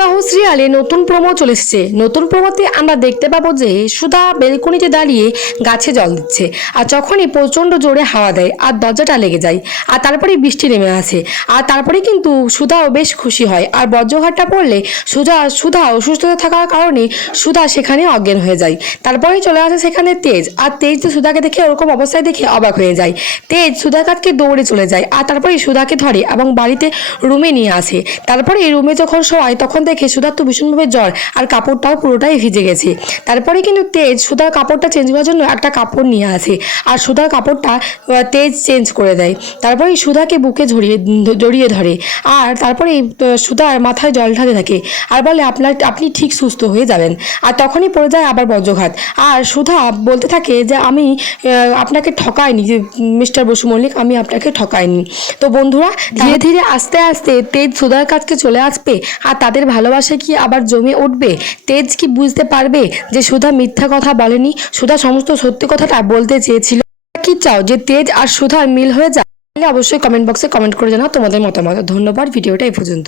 সিরিয়ালে নতুন প্রোমো চলে এসেছে। নতুন প্রোমোতে আমরা দেখতে পাবো যে সুধা বেলকনিতে দাঁড়িয়ে গাছে জল দিচ্ছে আর যখনই প্রচণ্ড জোরে হাওয়া দেয় আর দরজাটা লেগে যায় আর তারপরে বৃষ্টি নেমে আসে। আর তারপরে কিন্তু সুধাও বেশ খুশি হয় আর বজ্রঘাটটা পড়লে সুধা সুধা অসুস্থতা থাকার কারণে সুধা সেখানে অজ্ঞান হয়ে যায়। তারপরেই চলে আসে সেখানে তেজ আর তেজ তো সুধাকে দেখে ওরকম অবস্থায় দেখে অবাক হয়ে যায়। তেজ সুধার কাছকে দৌড়ে চলে যায় আর তারপরে সুধাকে ধরে এবং বাড়িতে রুমে নিয়ে আসে। তারপরে এই রুমে যখন শোয় তখন দেখে সুধার তো ভীষণভাবে জ্বর আর কাপড়টাও পুরোটাই ভিজে গেছে। তারপরে কিন্তু তেজ সুধার কাপড়টা চেঞ্জ করার জন্য একটা কাপড় নিয়ে আসে আর সুধার কাপড়টা তেজ চেঞ্জ করে দেয়। তারপরে সুধাকে বুকে ঝরিয়ে জড়িয়ে ধরে আর তারপরে সুধার মাথায় জল ঢালতে থাকে আর বলে আপনার আপনি ঠিক সুস্থ হয়ে যাবেন। আর তখনই পড়ে যায় আবার বজ্রঘাত। আর সুধা বলতে থাকে যে আমি আপনাকে ঠকাইনি যে মিস্টার বসু মল্লিক আমি আপনাকে ঠকাইনি। তো বন্ধুরা ধীরে ধীরে আস্তে আস্তে তেজ সুধার কাছকে চলে আসবে আর তাদের ভালোবাসা কি আবার জমে উঠবে? তেজ কি বুঝতে পারবে যে সুধা মিথ্যা কথা বলেনি? সুধা সমস্ত সত্যি কথাটা বলতে চেয়েছিল। কি চাও যে তেজ আর সুধার মিল হয়ে যায় অবশ্যই কমেন্ট বক্সে কমেন্ট করে জানাও তোমাদের মতামত। ধন্যবাদ, ভিডিওটা এই পর্যন্ত।